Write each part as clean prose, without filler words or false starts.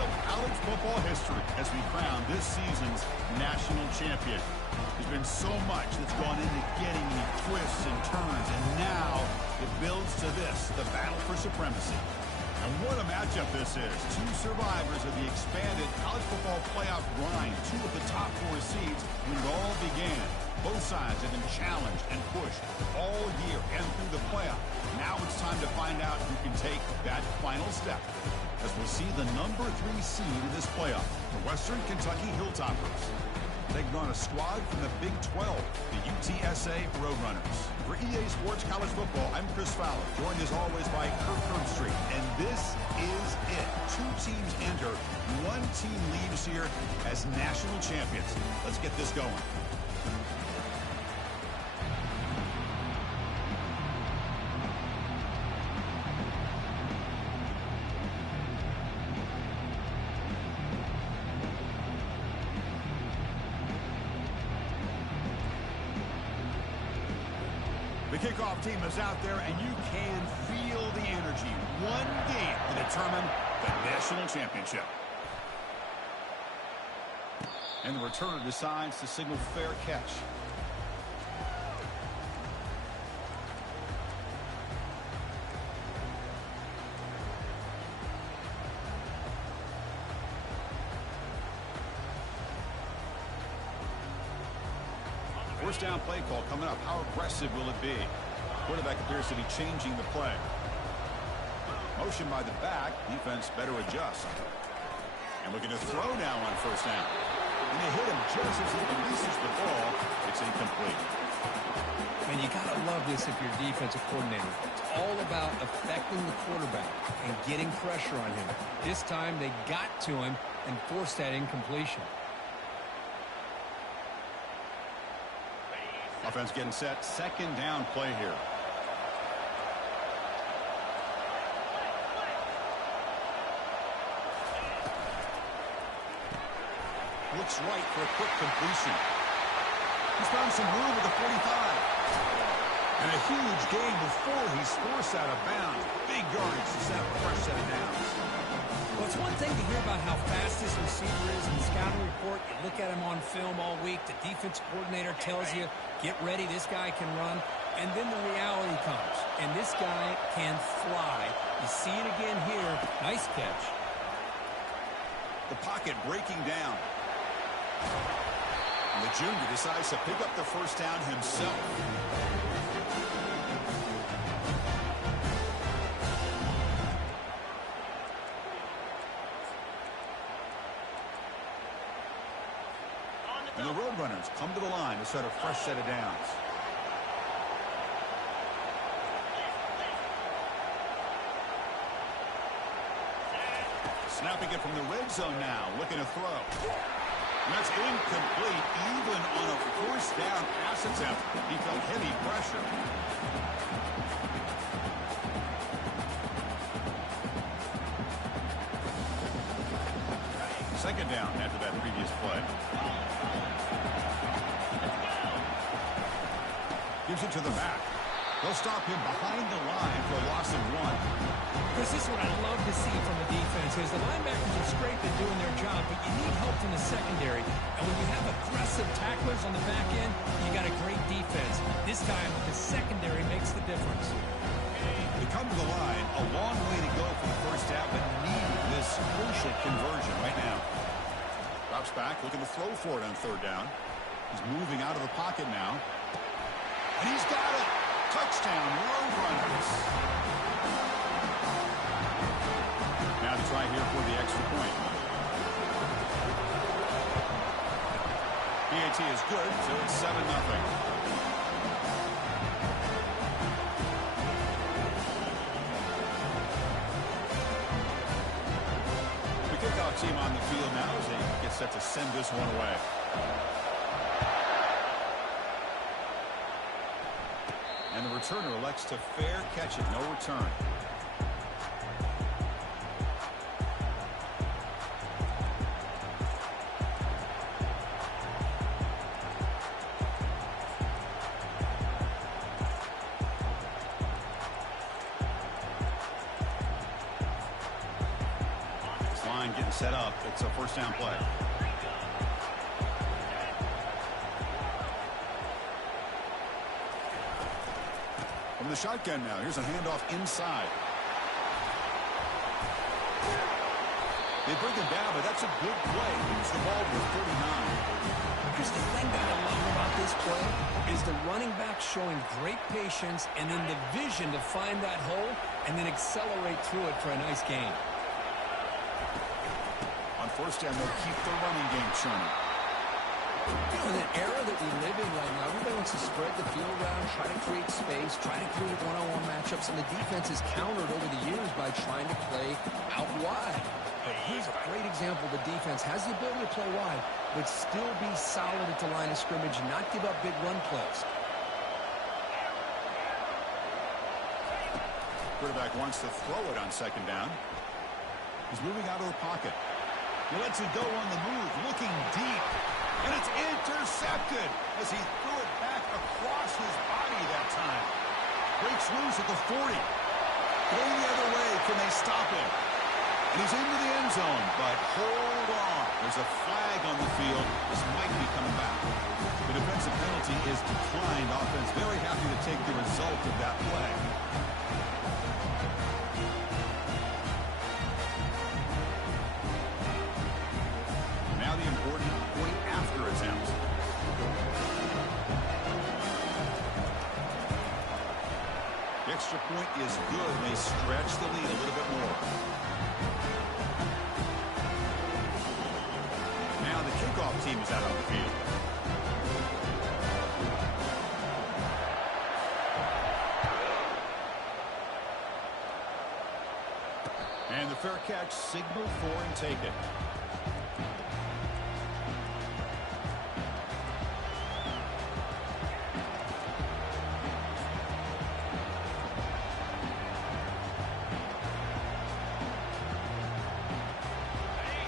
of college football history as we crown this season's national champion. There's been so much that's gone into getting the twists and turns, and now it builds to this, the battle for supremacy. And what a matchup this is. Two survivors of the expanded college football playoff grind, two of the top four seeds when it all began. Both sides have been challenged and pushed all year and through the playoff. Now it's time to find out who can take that final step, as we'll see the number 3 seed in this playoff, the Western Kentucky Hilltoppers. Taking on a squad from the Big 12, the UTSA Roadrunners. For EA Sports College Football, I'm Chris Fowler, joined as always by Kirk Herbstreit. And this is it. 2 teams enter, 1 team leaves here as national champions. Let's get this going. The kickoff team is out there, and you can feel the energy. One game to determine the national championship. And the returner decides to signal fair catch. First down play call coming up. How aggressive will it be? Quarterback appears to be changing the play. Motion by the back. Defense better adjust. And looking to throw now on first down. And they hit him just as he releases the ball. It's incomplete. And you got to love this if you're a defensive coordinator. It's all about affecting the quarterback and getting pressure on him. This time they got to him and forced that incompletion. Offense getting set. Second down play here. Looks right for a quick completion. He's found some room at the 45. And a huge gain before he's forced out of bounds. Big yardage to set up a fresh set of downs. Well, it's one thing to hear about how fast this receiver is in the scouting report. You look at him on film all week. The defense coordinator tells you, get ready, this guy can run. And then the reality comes. And this guy can fly. You see it again here. Nice catch. The pocket breaking down. And the junior decides to pick up the first down himself. And the Roadrunners come to the line to set a fresh set of downs. Snapping it from the red zone now, looking to throw. And that's incomplete, even on a first down pass attempt. He felt heavy pressure. Second down after that previous play. Gives it to the back. They'll stop him behind the line for a loss of 1. Because this is what I love to see from the defense is the linebackers are great at doing their job, but you need help from the secondary. And when you have aggressive tacklers on the back end, you got a great defense. This time, the secondary makes the difference. They come to the line, a long way to go for the first down, but need this crucial conversion right now. Drops back, looking to throw for it on third down. He's moving out of the pocket now. And he's got it. Touchdown, Roadrunners. Now to try here for the extra point. PAT is good, so it's 7-0. The kickoff team on the field now as they get set to send this one away. And the returner elects to fair catch it, no return. set up. It's a first down play. From the shotgun now, here's a handoff inside. They bring him down, but that's a good play. Moves the ball to 39. Because the thing that I love about this play is the running back showing great patience and then the vision to find that hole and then accelerate through it for a nice gain. On first down, they'll keep the running game churning. In an era that we live in right now, everybody wants to spread the field around, try to create space, try to create one-on-one matchups, and the defense is countered over the years by trying to play out wide. But here's a great example. The defense has the ability to play wide, but still be solid at the line of scrimmage and not give up big run plays. Quarterback wants to throw it on second down. He's moving out of the pocket. He lets it go on the move, looking deep. And it's intercepted as he threw it back across his body that time. Breaks loose at the 40. Going the other way, can they stop him? And he's into the end zone, but hold on. There's a flag on the field. This might be coming back. The defensive penalty is declined. Offense very happy to take the result of that play. Now the important point after attempt. The extra point is good. They stretch the lead a little bit more. Now the kickoff team is out on the field. And the fair catch, signal for and take it.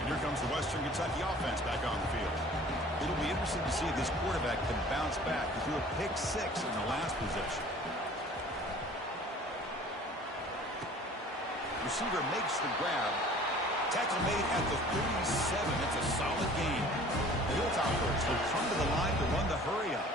Here comes the Western Kentucky offense back on the field. It'll be interesting to see if this quarterback can bounce back. He threw a pick 6 in the last possession. Receiver makes the grab. Tackle made at the 37. It's a solid gain. The Hilltoppers will come to the line to run the hurry up.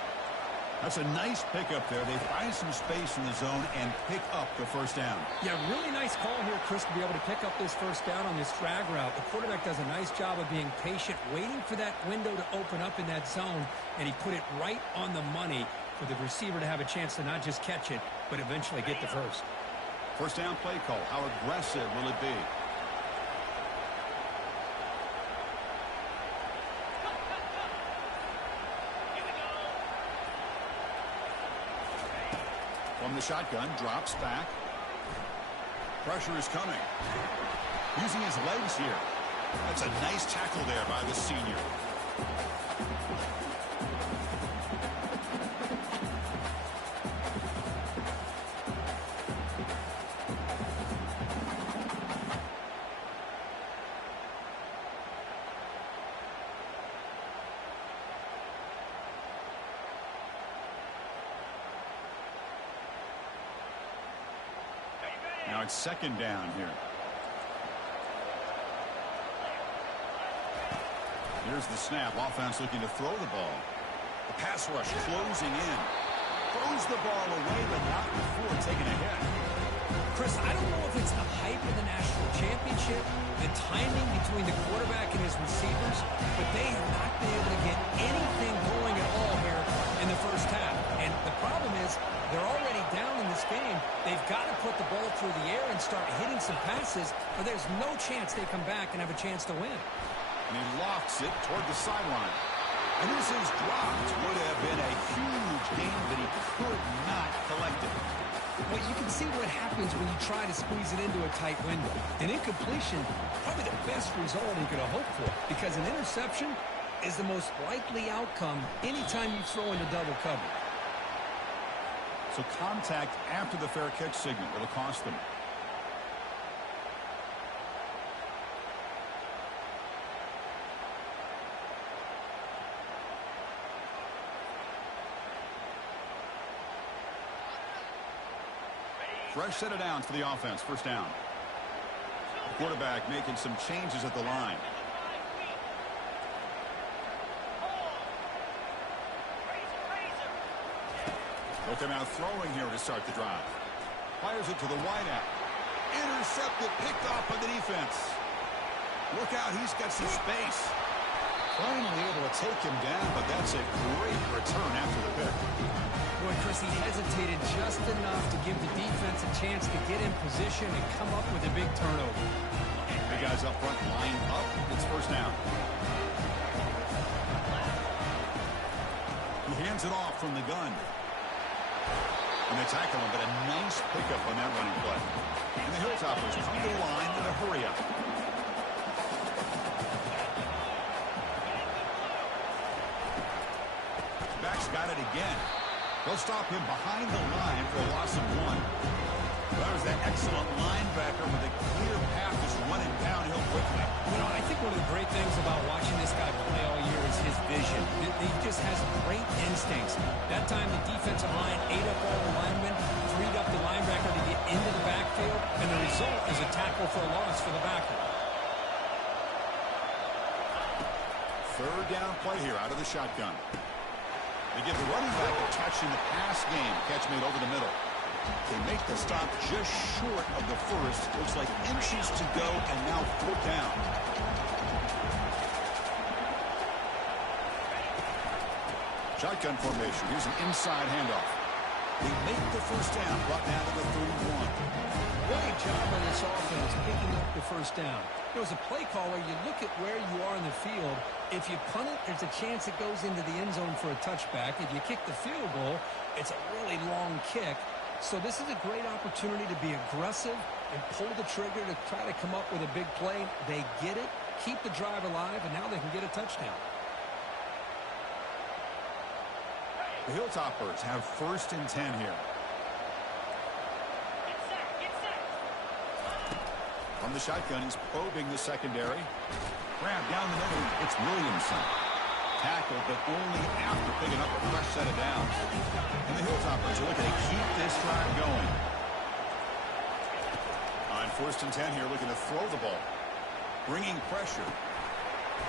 That's a nice pickup there. They find some space in the zone and pick up the first down. Yeah, really nice call here, Chris, to be able to pick up this first down on this drag route. The quarterback does a nice job of being patient, waiting for that window to open up in that zone, and he put it right on the money for the receiver to have a chance to not just catch it, but eventually get the first. First down play call. How aggressive will it be? From the shotgun, drops back. Pressure is coming. Using his legs here. That's a nice tackle there by the senior. Now it's second down here. Here's the snap. Offense looking to throw the ball. The pass rush closing in. Throws the ball away, but not before taking a hit. Chris, I don't know if it's the hype of the national championship, the timing between the quarterback and his receivers, but they have not been able to get anything going at all here in the first half. And the problem is they're already down in this game. They've got to put the ball through the air and start hitting some passes, or there's no chance they come back and have a chance to win. And he lofts it toward the sideline. And this is dropped. Would have been a huge gain, but he could not collect it. Well, you can see what happens when you try to squeeze it into a tight window. An incompletion, probably the best result he could have hoped for, because an interception is the most likely outcome anytime you throw into double cover. So contact after the fair catch signal. It'll cost them. Fresh set of downs for the offense. First down. quarterback making some changes at the line. Look him out throwing here to start the drive. Fires it to the wideout. Intercepted, picked off by the defense. Look out, he's got some space. Finally able to take him down, but that's a great return after the pick. Boy, Chris, he hesitated just enough to give the defense a chance to get in position and come up with a big turnover. The guys up front line up. It's first down. He hands it off from the gun. And they tackle him, but a nice pickup on that running play. And the Hilltoppers come to the line in a hurry up. Back's got it again. They'll stop him behind the line for a loss of 1. That was that excellent linebacker with a clear path just running downhill quickly. You know, I think one of the great things about watching this guy play all year is his vision. He just has great instincts. That time the defensive line ate up all the linemen, freed up the linebacker to get into the backfield, and the result is a tackle for a loss for the backer. Third down play here out of the shotgun. They give the running back a touch in the pass game. Catch made over the middle. They make the stop just short of the first. Looks like inches to go, and now 4th down. Shotgun formation. Here's an inside handoff. They make the first down, brought down to the 31. Great job on this offense picking up the first down. You know, as a play caller, you look at where you are in the field. If you punt it, there's a chance it goes into the end zone for a touchback. If you kick the field goal, it's a really long kick. So this is a great opportunity to be aggressive and pull the trigger to try to come up with a big play. They get it, keep the drive alive, and now they can get a touchdown. The Hilltoppers have 1st and 10 here. From the shotgun, he's probing the secondary. Grab down the middle. It's Williamson. Tackled, but only after picking up a fresh set of downs. And the Hilltoppers are looking to keep this drive going. On 1st and 10 here, looking to throw the ball. Bringing pressure.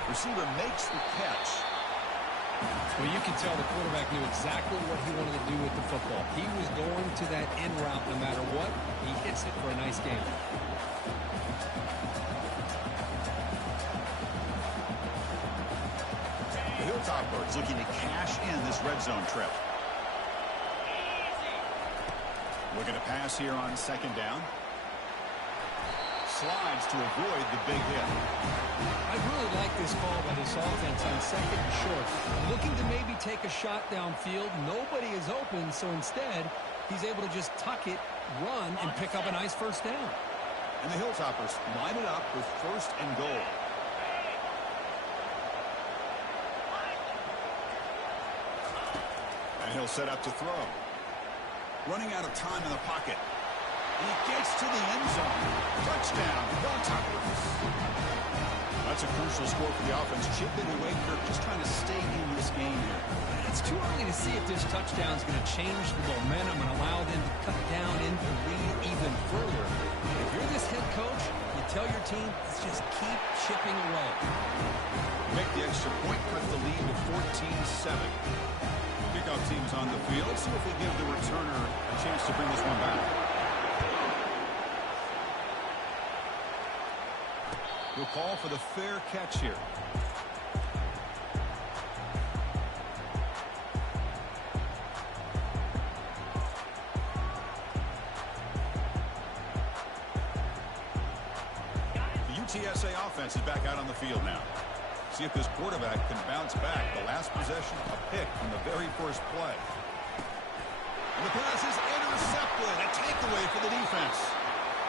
Receiver makes the catch. Well, you can tell the quarterback knew exactly what he wanted to do with the football. He was going to that in route no matter what. He hits it for a nice game. The Hilltoppers looking to cash in this red zone trip. Looking to pass here on 2nd down. Slides to avoid the big hit. I really like this call by this offense on 2nd and short. Looking to maybe take a shot downfield. Nobody is open, so instead, he's able to just tuck it, run, and pick up a nice first down. And the Hilltoppers line it up with 1st and goal. And he'll set up to throw. Running out of time in the pocket. He gets to the end zone. Touchdown, Hilltoppers. That's a crucial score for the offense. Chipping away, Kirk, just trying to stay in this game here. It's too early to see if this touchdown is going to change the momentum and allow them to cut down into the lead even further. If you're this head coach, you tell your team, let's just keep chipping away. Make the extra point, cut the lead to 14-7. Kickoff team's on the field. See if they give the returner a chance to bring this one back. We'll call for the fair catch here. The UTSA offense is back out on the field now. See if this quarterback can bounce back. The last possession, a pick from the very first play. And the pass is intercepted. A takeaway for the defense.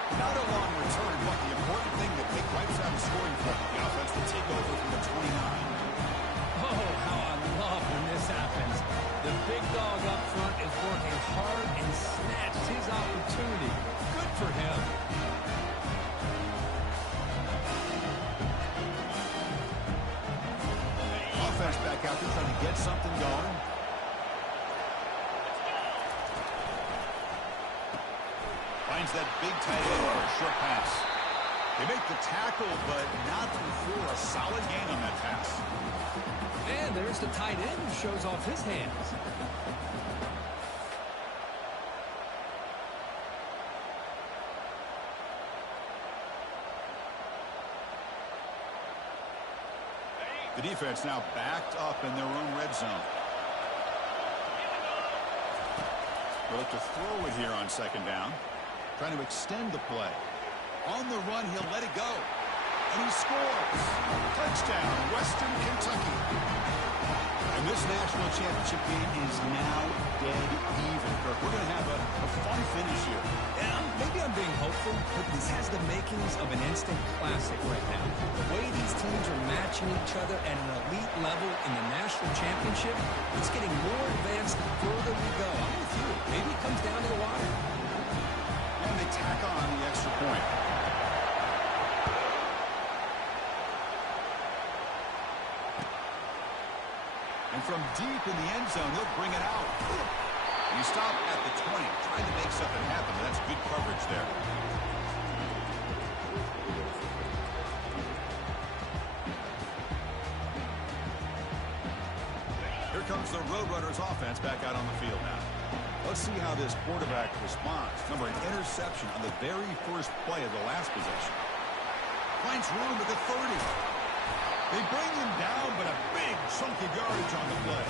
Not a long return, but the important thing that Nick wipes out the scoring front. The offense will take over from the 29. Oh, how I love when this happens. The big dog up front is working hard and snatched his opportunity. Good for him. Offense back out there trying to get something going. Finds that big tight end for a short pass. They make the tackle, but not before a solid gain on that pass. And there's the tight end who shows off his hands. The defense now backed up in their own red zone. They'll look to throw it here on second down. Trying to extend the play. On the run, he'll let it go. And he scores. Touchdown, Western Kentucky. And this national championship game is now dead even. We're going to have a fun finish here. Yeah, maybe I'm being hopeful, but this has the makings of an instant classic right now. The way these teams are matching each other at an elite level in the national championship, it's getting more advanced the further we go. I'm with you. Maybe it comes down to the wire. And they tack on the extra point. And from deep in the end zone, he'll bring it out. You stop at the 20, trying to make something happen. That's good coverage there. Here comes the Roadrunners offense back out on the field now. Let's see how this quarterback responds. Remember, an interception on the very first play of the last possession. Finds room at the 30. They bring him down, but a big chunk of yardage on the play.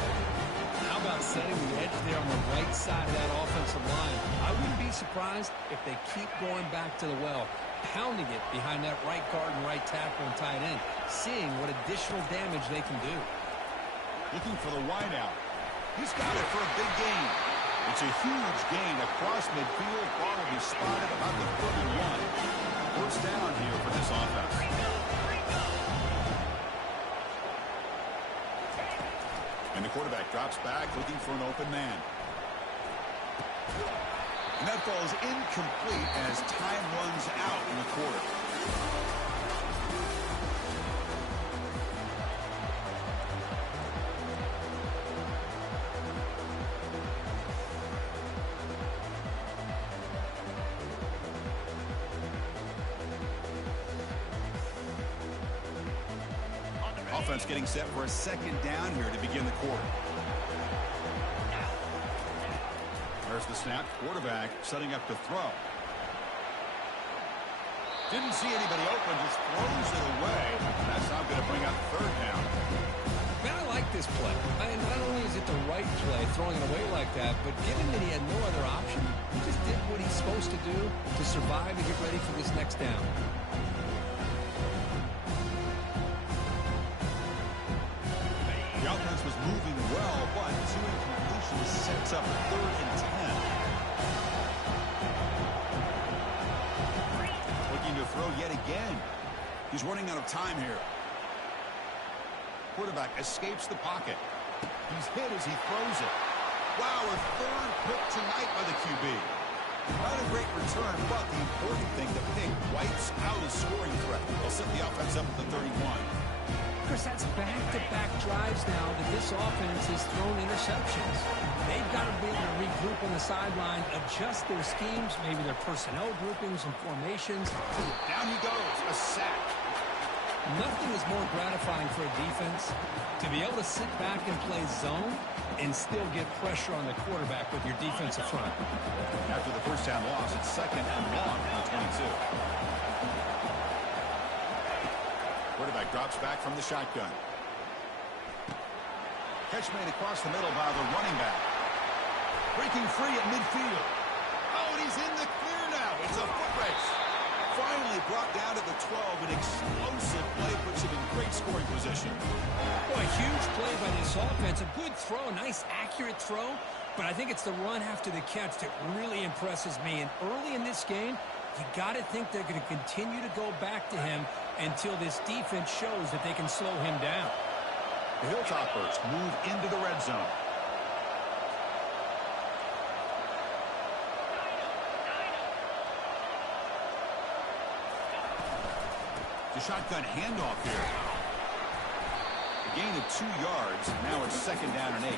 How about setting the edge there on the right side of that offensive line? I wouldn't be surprised if they keep going back to the well, pounding it behind that right guard and right tackle and tight end, seeing what additional damage they can do. Looking for the wideout. He's got it for a big gain. It's a huge gain across midfield. Ball will be spotted about the 31. First down here for this offense. And the quarterback drops back, looking for an open man. And that ball is incomplete as time runs out in the quarter. Offense getting set for a second down here to begin the quarter. There's the snap. Quarterback setting up to throw. Didn't see anybody open, just throws it away. That's not going to bring up third down. Man, I like this play. Not only is it the right play, throwing it away like that, but given that he had no other option, he just did what he's supposed to do to survive and get ready for this next down. The offense was moving well, but two incompletions sets up 3rd and 10. Looking to throw yet again. He's running out of time here. Quarterback escapes the pocket. He's hit as he throws it. Wow, a 3rd pick tonight by the QB. Not a great return, but the important thing, the pick wipes out his scoring threat. They'll set the offense up at the 31. Chris, that's back-to-back drives now that this offense has thrown interceptions. They've got to be able to regroup on the sideline, adjust their schemes, maybe their personnel groupings and formations. Down he goes, a sack. Nothing is more gratifying for a defense to be able to sit back and play zone and still get pressure on the quarterback with your defensive front. After the first down loss, it's 2nd and long on the 22. Quarterback drops back from the shotgun. Catch made across the middle by the running back. Breaking free at midfield. Oh, and he's in the clear now. It's a foot race. Finally brought down to the 12. An explosive play puts him in great scoring position. Boy, huge play by this offense. A good throw, a nice accurate throw. But I think it's the run after the catch that really impresses me. And early in this game, you got to think they're going to continue to go back to him until this defense shows that they can slow him down. The Hilltoppers move into the red zone. The shotgun handoff here. A gain of 2 yards. Now it's 2nd down and 8.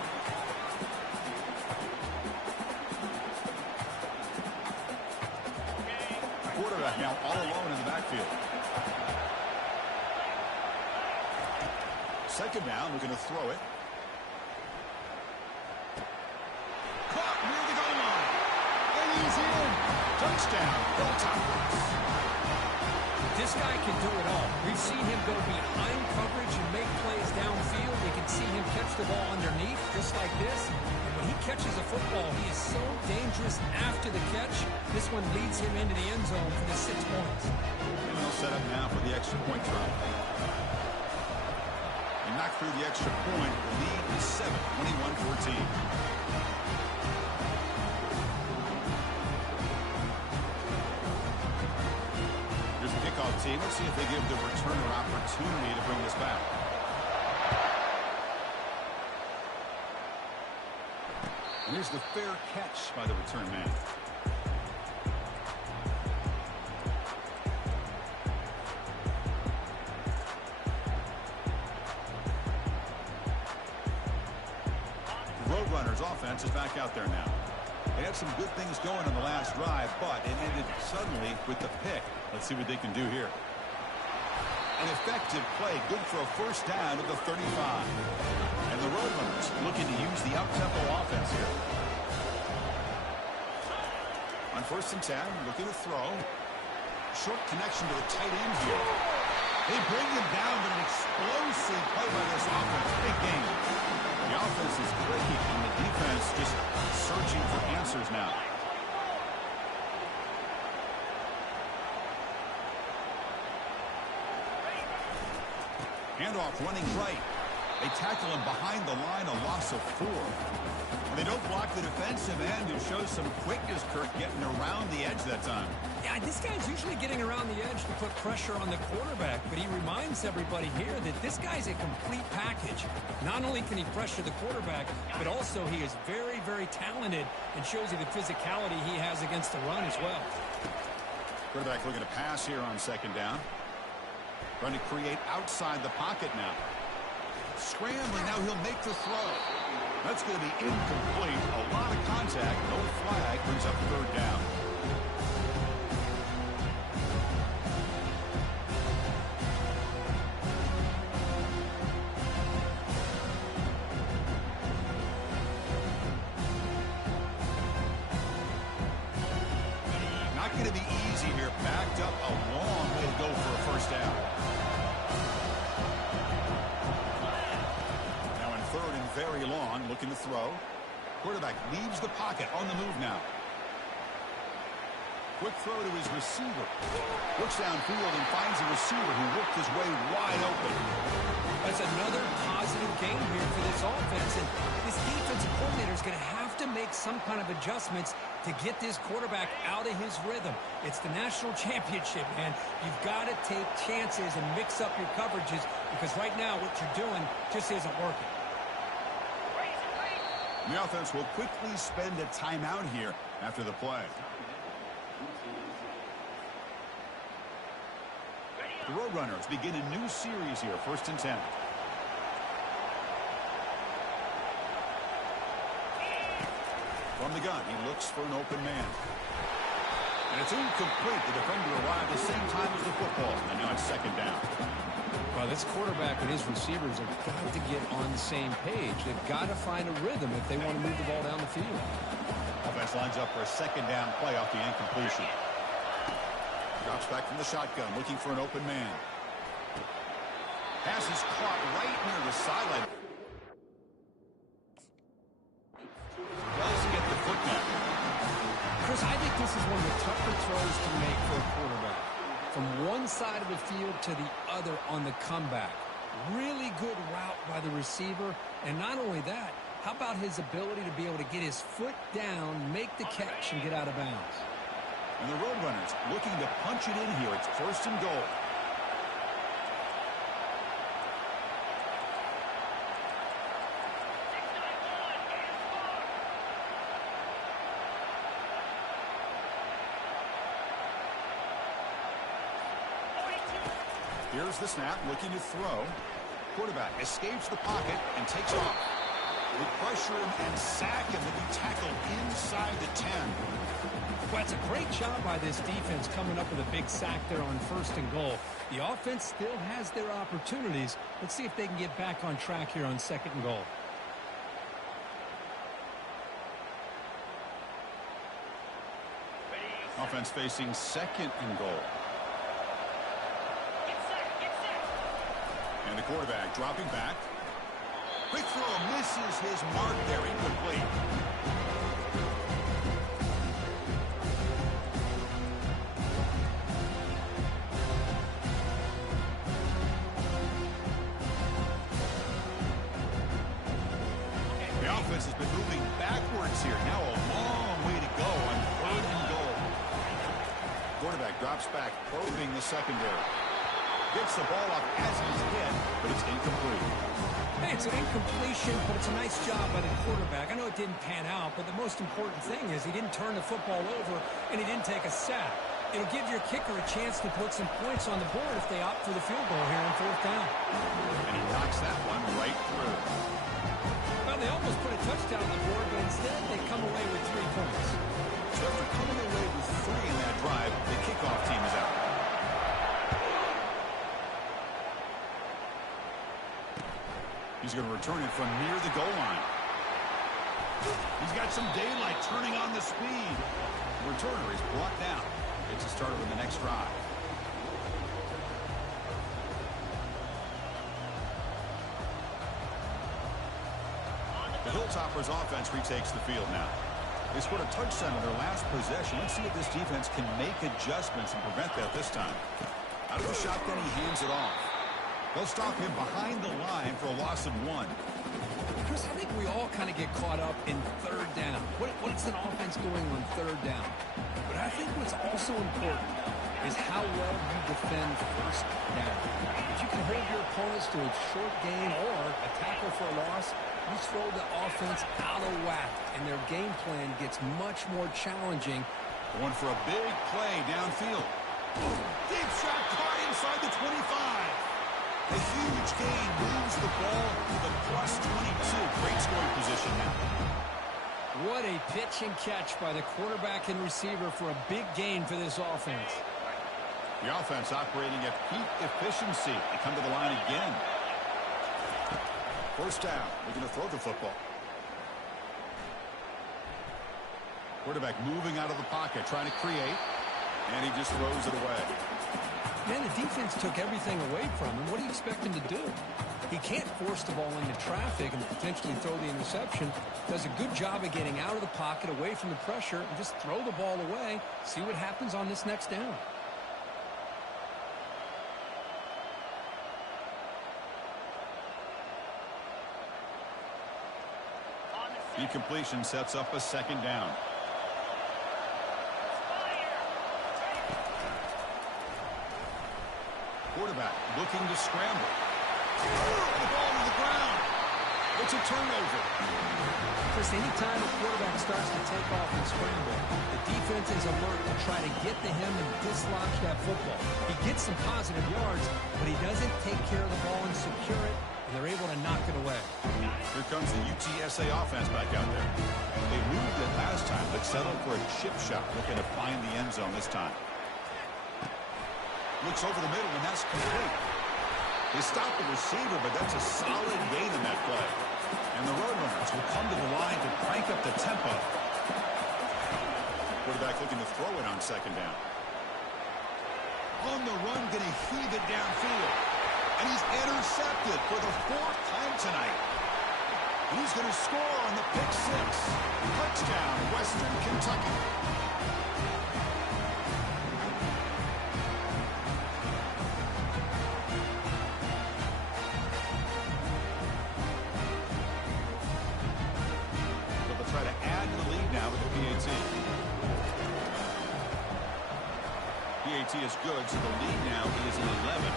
Quarterback now all alone in the backfield. Second down, looking to throw it. Caught near the goal line. And he's in. Touchdown, Go Tigers. This guy can do it all. We've seen him go behind coverage and make plays downfield. We can see him catch the ball underneath, just like this. And when he catches a football, he is so dangerous after the catch. This one leads him into the end zone for the 6 points. And they'll set up now for the extra point try. And knock through the extra point. The lead is 7, 21-14. Team. Let's see if they give the returner opportunity to bring this back. And here's the fair catch by the return man. The Roadrunners offense is back out there now. They had some good things going on the last drive, but it ended suddenly with the pick. Let's see what they can do here. An effective play, good for a first down at the 35. And the Roadrunners looking to use the up-tempo offense here. On 1st and 10, looking to throw. Short connection to the tight end here. They bring him down with an explosive play by this offense. Big game. The offense is clicking, and the defense just searching for answers now. Handoff running right. They tackle him behind the line, a loss of 4. And they don't block the defensive end, who shows some quickness, Kirk, getting around the edge that time. Yeah, this guy's usually getting around the edge to put pressure on the quarterback, but he reminds everybody here that this guy's a complete package. Not only can he pressure the quarterback, but also he is very, very talented and shows you the physicality he has against the run as well. Quarterback looking to pass here on 2nd down. Trying to create outside the pocket now. Scrambling, now he'll make the throw. That's going to be incomplete. A lot of contact, no flag, brings up 3rd down. Not going to be easy here. Backed up a long way to go for a first down. Very long, looking to throw. Quarterback leaves the pocket, on the move now. Quick throw to his receiver. Looks downfield and finds a receiver who worked his way wide open. That's another positive game here for this offense, and this defensive coordinator is going to have to make some kind of adjustments to get this quarterback out of his rhythm. It's the national championship, man. You've got to take chances and mix up your coverages, because right now what you're doing just isn't working. The offense will quickly spend a timeout here after the play. The Roadrunners begin a new series here, 1st and 10. From the gun, he looks for an open man. And it's incomplete. The defender arrived at the same time as the football. And now it's 2nd down. Well, this quarterback and his receivers have got to get on the same page. They've got to find a rhythm if they want to move the ball down the field. Offense lines up for a 2nd down play off the incompletion. Drops back from the shotgun, looking for an open man. Pass is caught right near the sideline. Does get the foot down. Chris, I think this is one of the tougher throws to make for a quarterback. From one side of the field to the other on the comeback. Really good route by the receiver. And not only that, how about his ability to be able to get his foot down, make the catch, and get out of bounds? And the Roadrunners looking to punch it in here. It's 1st and goal. Here's the snap, looking to throw. Quarterback escapes the pocket and takes off. They pressure him and sack him to be tackled inside the 10. Well, it's a great job by this defense coming up with a big sack there on 1st and goal. The offense still has their opportunities. Let's see if they can get back on track here on 2nd and goal. Offense facing 2nd and goal. And the quarterback dropping back. Quick throw misses his mark there, incomplete. The offense has been moving backwards here. Now a long way to go on 3rd and goal. Quarterback drops back, probing the secondary. Gets the ball up as he's hit, but it's incomplete. Hey, it's an incompletion, but it's a nice job by the quarterback. I know it didn't pan out, but the most important thing is he didn't turn the football over and he didn't take a sack. It'll give your kicker a chance to put some points on the board if they opt for the field goal here on 4th down. And he knocks that one right through. Well, they almost put a touchdown on the board, but instead they come away with 3 points. So after coming away with 3 in that drive, the kickoff team is out. He's going to return it from near the goal line. He's got some daylight turning on the speed. The returner is brought down. It's a starter in the next drive. The Hilltoppers offense retakes the field now. They scored a touchdown in their last possession. Let's see if this defense can make adjustments and prevent that this time. Out of the shotgun, he hands it off. They'll stop him behind the line for a loss of 1. Chris, I think we all kind of get caught up in 3rd down. What's an offense doing on 3rd down? But I think what's also important is how well you defend 1st down. If you can hold your opponents to a short gain or a tackle for a loss, you throw the offense out of whack, and their game plan gets much more challenging. Going for a big play downfield. Deep shot caught inside the 25. A huge gain moves the ball to the +22. Great scoring position now. What a pitch and catch by the quarterback and receiver for a big gain for this offense. The offense operating at peak efficiency. They come to the line again. 1st down. They're going to throw the football. Quarterback moving out of the pocket, trying to create. And he just throws it away. Man, the defense took everything away from him. What do you expect him to do? He can't force the ball into traffic and potentially throw the interception. Does a good job of getting out of the pocket, away from the pressure, and just throw the ball away. See what happens on this next down. Incompletion sets up a 2nd down. Quarterback looking to scramble. The ball to the ground. It's a turnover. Chris, anytime a quarterback starts to take off and scramble, the defense is alert to try to get to him and dislodge that football. He gets some positive yards, but he doesn't take care of the ball and secure it, and they're able to knock it away. Here comes the UTSA offense back out there. They moved it last time, but settled for a chip shot, looking to find the end zone this time. Looks over the middle, and that's complete. They stop the receiver, but that's a solid gain in that play. And the Roadrunners will come to the line to crank up the tempo. Quarterback looking to throw it on 2nd down. On the run, going to heave it downfield. And he's intercepted for the 4th time tonight. He's going to score on the pick 6. Touchdown, Western Kentucky. Try to add to the lead now with the PAT. PAT is good, so the lead now is 11.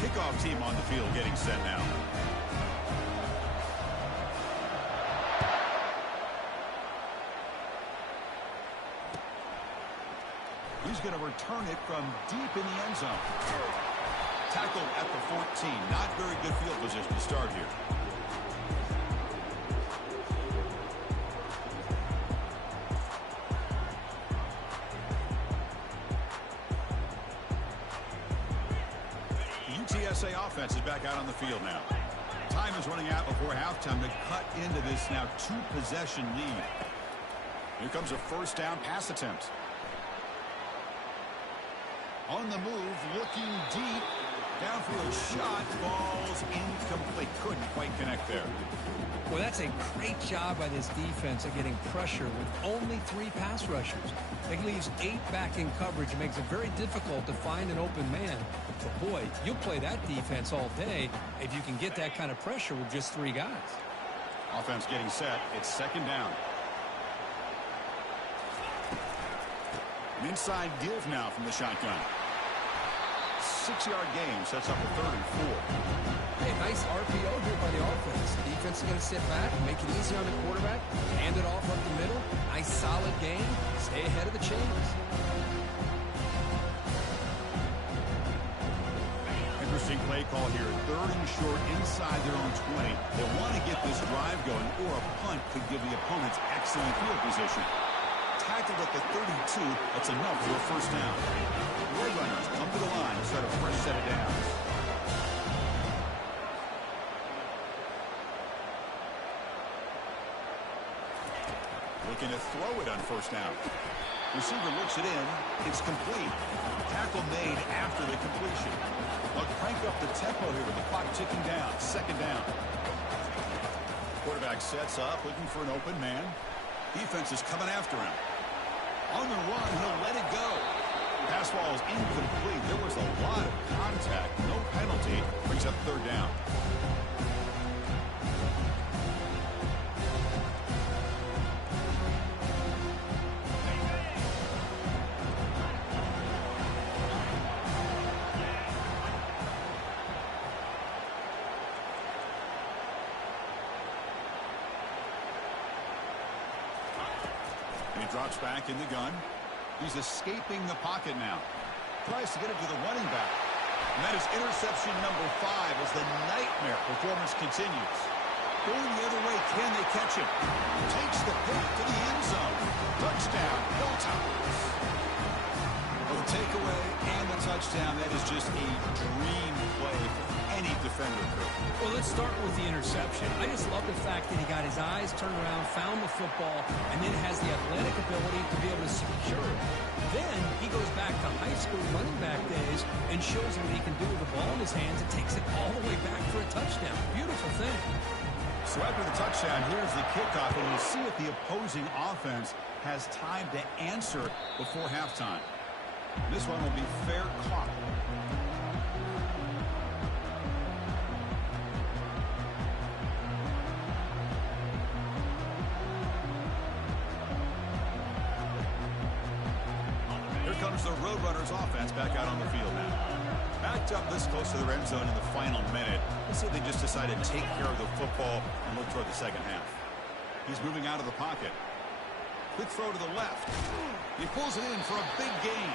Kickoff team on the field getting set now. He's going to return it from deep in the end zone. Tackle at the 14. Not very good field position to start here. The UTSA offense is back out on the field now. Time is running out before halftime to cut into this now two-possession lead. Here comes a first down pass attempt. On the move, looking deep. Downfield shot, falls incomplete. Couldn't quite connect there. Well, that's a great job by this defense of getting pressure with only 3 pass rushers. It leaves 8 back in coverage. It makes it very difficult to find an open man. But, boy, you'll play that defense all day if you can get that kind of pressure with just 3 guys. Offense getting set. It's second down. An inside give now from the shotgun. 6-yard gain sets up a 3rd and 4. Hey, nice RPO here by the offense. The defense is going to sit back, make it easy on the quarterback, hand it off up the middle. Nice solid game. Stay ahead of the chains. Interesting play call here. 3rd and short inside their own 20. They want to get this drive going, or a punt could give the opponents excellent field position. Tackled at the 32. That's enough for a first down. Roadrunners come to the line to start a fresh set of downs. Looking to throw it on first down. Receiver looks it in. It's complete. Tackle made after the completion. They'll crank up the tempo here with the clock ticking down. Second down. Quarterback sets up, looking for an open man. Defense is coming after him. On the run, he'll let it go. Pass ball is incomplete. There was a lot of contact. No penalty. Brings up 3rd down. And he drops back in the gun. He's escaping the pocket now. Tries to get it to the running back. And that is interception number 5 as the nightmare performance continues. Going the other way, can they catch him? Takes the pick to the end zone. Touchdown, Hilltoppers. Well, the takeaway and the touchdown, that is just a dream play for any defender. Well, let's start with the interception. I just love the fact that he got his eyes turned around, found the football, and then has the athletic ability to be able to secure it. Then he goes back to high school running back days and shows what he can do with the ball in his hands and takes it all the way back for a touchdown. Beautiful thing. So after the touchdown, here's the kickoff, and we'll see if the opposing offense has time to answer before halftime. This one will be fair caught. Comes the Roadrunners offense back out on the field now. Backed up this close to the red zone in the final minute. Let's see if they just decide to take care of the football and look toward the second half. He's moving out of the pocket. Quick throw to the left. He pulls it in for a big gain.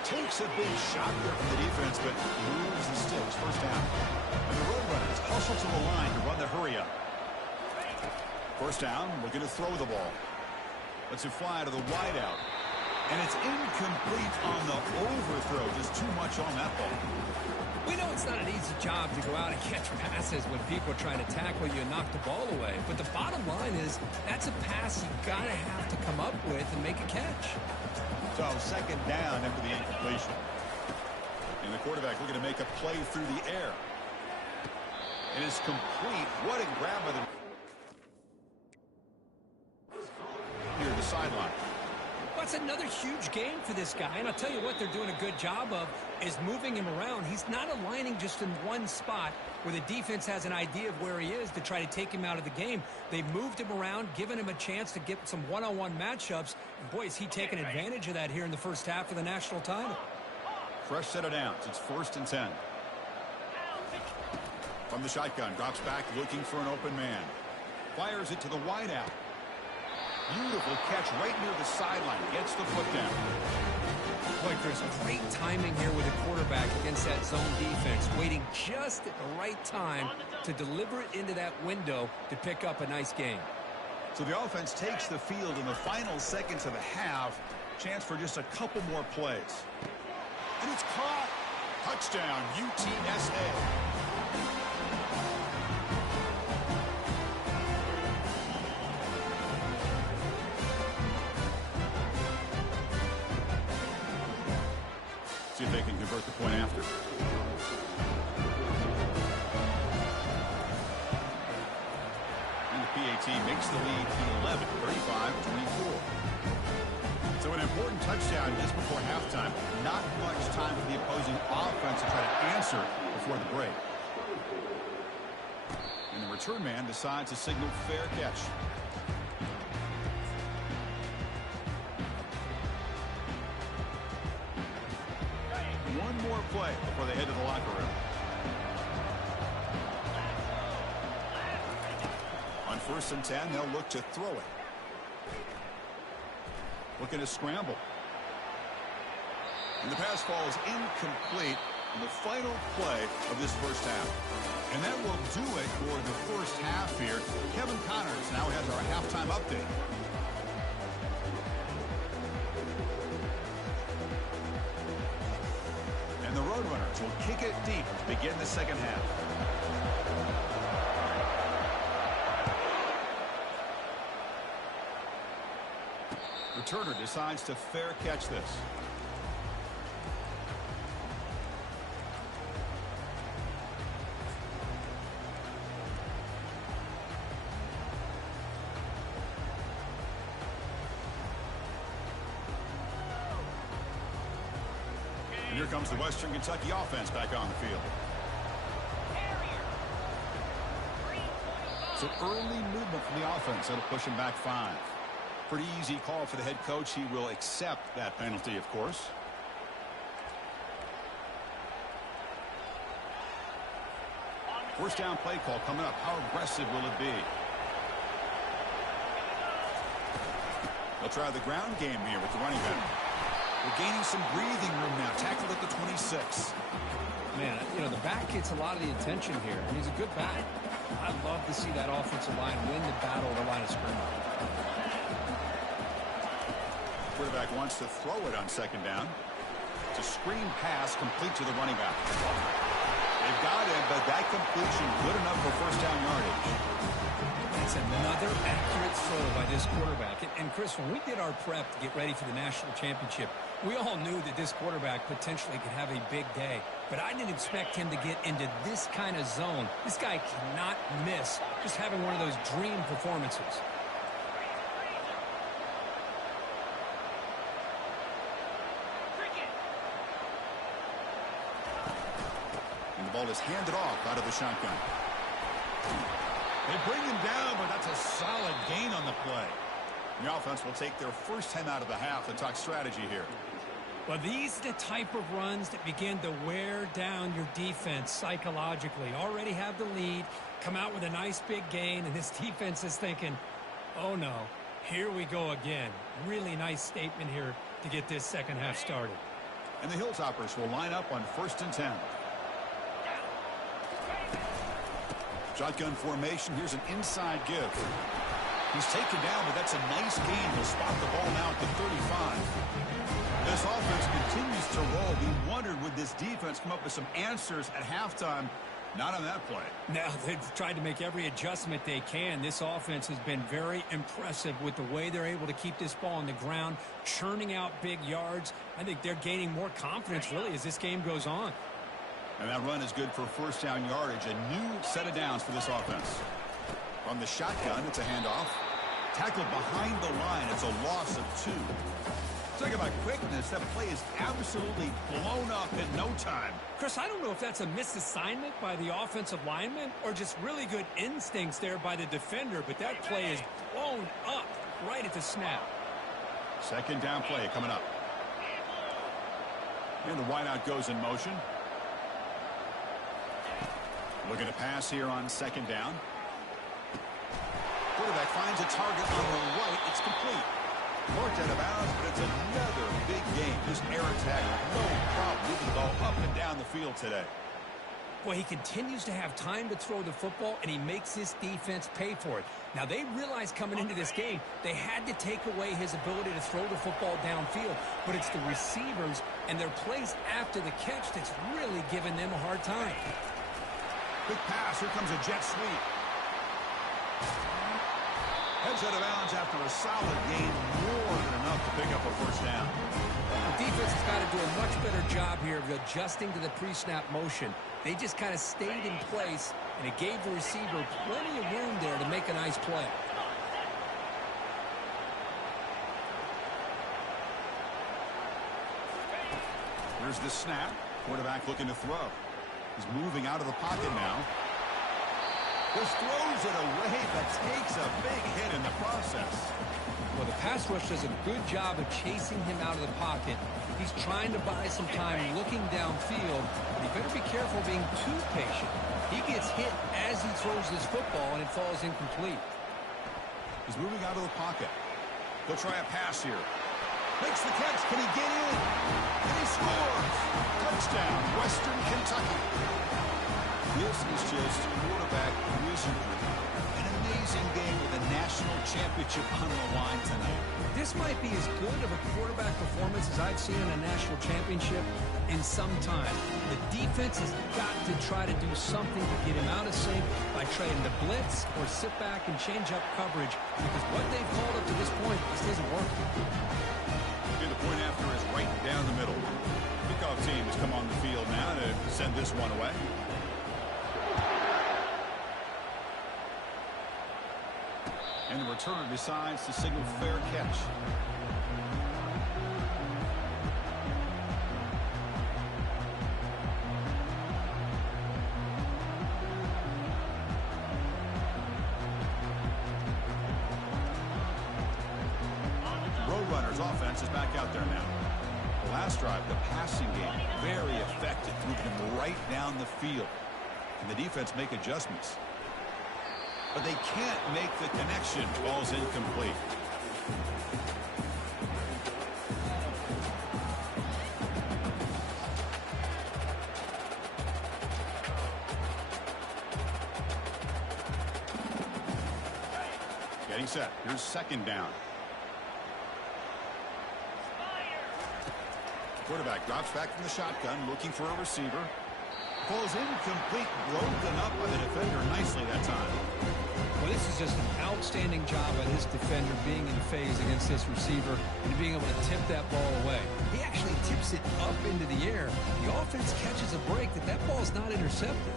Takes a big shot there from the defense, but moves the sticks. First down. And the Roadrunners hustle to the line to run the hurry up. First down, looking to throw the ball. Lets it fly to the wideout. And it's incomplete on the overthrow. Just too much on that ball. We know it's not an easy job to go out and catch passes when people are trying to tackle you and knock the ball away. But the bottom line is that's a pass you got to have to come up with and make a catch. So second down after the incompletion. And the quarterback looking to make a play through the air. It is complete. What a grab by the near the sideline. That's another huge game for this guy. And I'll tell you what they're doing a good job of is moving him around. He's not aligning just in one spot where the defense has an idea of where he is to try to take him out of the game. They've moved him around, given him a chance to get some one-on-one matchups. And boy, is he taking advantage of that here in the first half of the national title. Fresh set of downs. It's 1st and 10. From the shotgun, drops back looking for an open man. Fires it to the wideout. Beautiful catch right near the sideline. Gets the foot down. Boy, Chris, great timing here with the quarterback against that zone defense, waiting just at the right time to deliver it into that window to pick up a nice gain. So the offense takes the field in the final seconds of the half. Chance for just a couple more plays. And it's caught. Touchdown, UTSA. See if they can convert the point after. And the PAT makes the lead 11, 35-24. So an important touchdown just before halftime. Not much time for the opposing offense to try to answer before the break. And the return man decides to signal fair catch. One more play before they head to the locker room. On 1st and 10, they'll look to throw it. Looking to scramble. And the pass falls incomplete in the final play of this first half. And that will do it for the first half here. Kevin Connors now has our halftime update. And the Roadrunners will kick it deep to begin the second half. Returner decides to fair catch this. And here comes the Western Kentucky offense back on the field. Some early movement from the offense that'll push him back 5. Pretty easy call for the head coach. He will accept that penalty, of course. First down play call coming up. How aggressive will it be? They'll try the ground game here with the running back. We're gaining some breathing room now. Tackled at the 26. Man, you know, the back gets a lot of the attention here, and he's a good back. I'd love to see that offensive line win the battle at the line of scrimmage. Quarterback wants to throw it on 2nd down. It's a screen pass complete to the running back. They've got him, but that completion good enough for first down yardage. It's another accurate throw by this quarterback. And Chris, when we did our prep to get ready for the national championship, we all knew that this quarterback potentially could have a big day. But I didn't expect him to get into this kind of zone. This guy cannot miss just having one of those dream performances. And the ball is handed off out of the shotgun. They bring him down, but that's a solid gain on the play. The offense will take their first 10 out of the half and talk strategy here. Well, these are the type of runs that begin to wear down your defense psychologically. Already have the lead, come out with a nice big gain, and this defense is thinking, oh no, here we go again. Really nice statement here to get this second half started. And the Hilltoppers will line up on 1st and 10. Shotgun formation. Here's an inside give. He's taken down, but that's a nice gain. He'll spot the ball now at the 35. This offense continues to roll. We wondered, would this defense come up with some answers at halftime? Not on that play. Now, they've tried to make every adjustment they can. This offense has been very impressive with the way they're able to keep this ball on the ground, churning out big yards. I think they're gaining more confidence, really, as this game goes on. And that run is good for first down yardage. A new set of downs for this offense. From the shotgun, it's a handoff. Tackled behind the line. It's a loss of 2. Talk about quickness. That play is absolutely blown up in no time. Chris, I don't know if that's a misassignment by the offensive lineman or just really good instincts there by the defender, but that play is blown up right at the snap. Second down play coming up. And the wideout goes in motion. Looking to pass here on 2nd down. Quarterback finds a target on the right. It's complete. Marked out of bounds, but it's another big game. This air attack, no problem moving the ball up and down the field today. Boy, he continues to have time to throw the football, and he makes his defense pay for it. Now, they realized coming into this game they had to take away his ability to throw the football downfield, but it's the receivers and their plays after the catch that's really giving them a hard time. Big pass. Here comes a jet sweep. Heads out of bounds after a solid gain, more than enough to pick up a first down. The defense has got to do a much better job here of adjusting to the pre-snap motion. They just kind of stayed in place, and it gave the receiver plenty of room there to make a nice play. Here's the snap. Quarterback looking to throw. He's moving out of the pocket now. Just throws it away, but takes a big hit in the process. Well, the pass rush does a good job of chasing him out of the pocket. He's trying to buy some time looking downfield, but he better be careful being too patient. He gets hit as he throws this football, and it falls incomplete. He's moving out of the pocket. He'll try a pass here. Makes the catch. Can he get in? And he scores. Touchdown, Western Kentucky. This is just quarterback wizardry. An amazing game with a national championship on the line tonight. This might be as good of a quarterback performance as I've seen in a national championship in some time. The defense has got to try to do something to get him out of sync by trying to blitz or sit back and change up coverage, because what they've called up to this point just isn't working. The point after is right down the middle. Kickoff team has come on the field now to send this one away. And the return decides to signal fair catch. Roadrunners offense is back out there now. The last drive, the passing game, very effective, moving them right down the field. And the defense make adjustments. But they can't make the connection. Ball's incomplete. Getting set. Here's second down. Quarterback drops back from the shotgun, looking for a receiver. Falls incomplete, broken up by the defender nicely that time. Well, this is just an outstanding job by this defender being in phase against this receiver and being able to tip that ball away. He actually tips it up into the air. The offense catches a break that ball's not intercepted.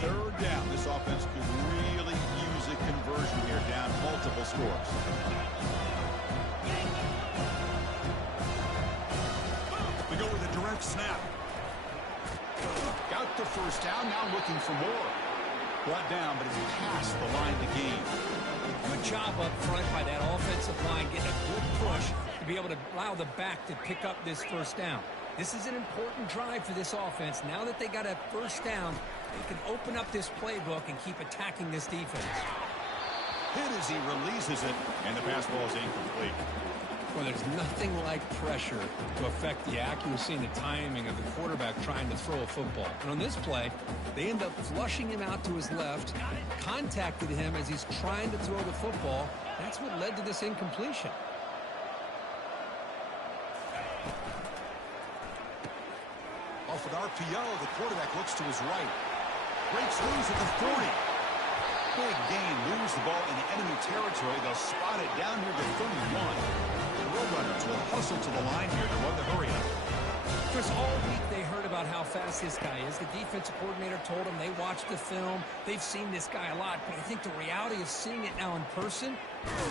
Third down. This offense could really use a conversion here, down multiple scores. We go with a direct snap. Got the first down, now looking for more. Brought down, but it's past the line to gain. Good job up front by that offensive line, getting a good push to be able to allow the back to pick up this first down. This is an important drive for this offense. Now that they got a first down, they can open up this playbook and keep attacking this defense. Hit as he releases it, and the pass ball is incomplete. Well, there's nothing like pressure to affect the accuracy and the timing of the quarterback trying to throw a football. And on this play, they end up flushing him out to his left, contacted him as he's trying to throw the football. That's what led to this incompletion. Off an RPO, the quarterback looks to his right. Breaks loose at the 40. Big gain, lose the ball in enemy territory. They'll spot it down here to 31. Roadrunners will hustle to the line here to run the hurry up. Chris, all week they heard about how fast this guy is. The defensive coordinator told them they watched the film. They've seen this guy a lot, but I think the reality of seeing it now in person,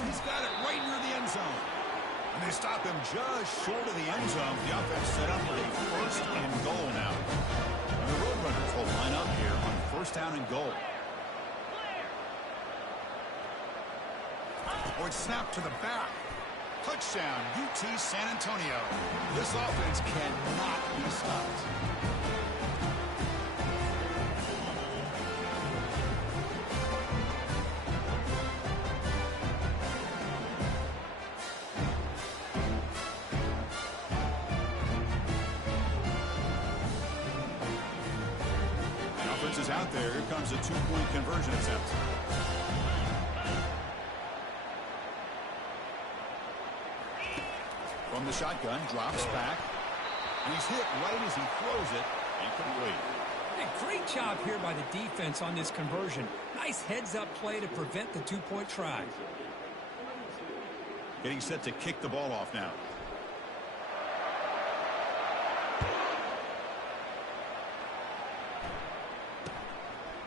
he's got it right near the end zone. And they stop him just short of the end zone. The offense set up with a first and goal now. And the Roadrunners will line up here on first down and goal. Or it's snapped to the back. Touchdown, UT San Antonio. This offense cannot be stopped. defense is out there. Here comes a two-point conversion attempt. From the shotgun, drops back. And he's hit right as he throws it. Incomplete. Hey, great job here by the defense on this conversion. Nice heads-up play to prevent the two-point try. Getting set to kick the ball off now.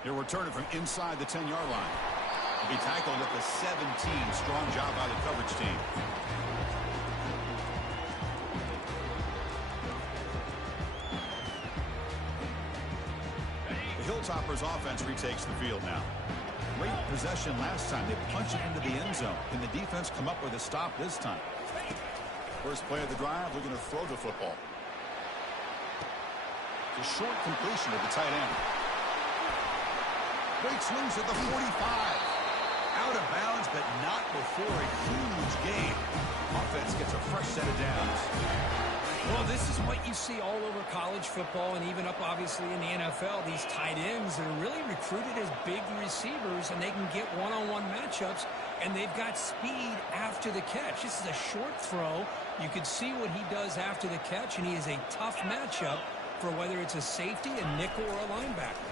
He'll return it from inside the 10-yard line. He'll be tackled at the 17. Strong job by the coverage team. The Hilltoppers offense retakes the field now. Great possession last time. They punch it into the end zone. Can the defense come up with a stop this time? First play of the drive, they're going to throw the football. The short completion of the tight end. Great swings at the 45. Out of bounds, but not before a huge gain. Offense gets a fresh set of downs. Well, this is what you see all over college football and even up, obviously, in the NFL. These tight ends that are really recruited as big receivers, and they can get one-on-one matchups, and they've got speed after the catch. This is a short throw. You can see what he does after the catch, and he is a tough matchup for whether it's a safety, a nickel, or a linebacker.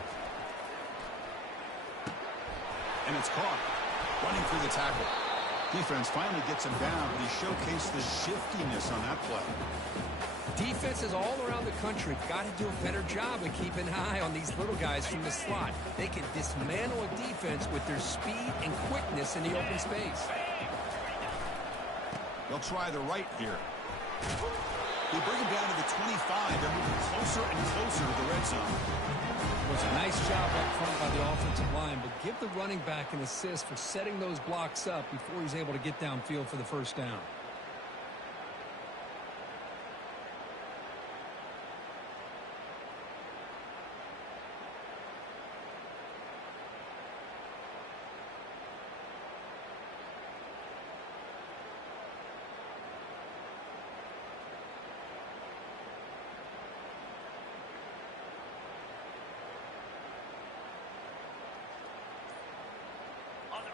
And it's caught. Running through the tackle. Defense finally gets him down, but he showcased the shiftiness on that play. Defenses all around the country got to do a better job of keeping an eye on these little guys from the slot. They can dismantle a defense with their speed and quickness in the open space. They'll try the right here. They bring him down to the 25. They're moving closer and closer to the red zone. It was a nice job up front by the offensive line, but give the running back an assist for setting those blocks up before he's able to get downfield for the first down.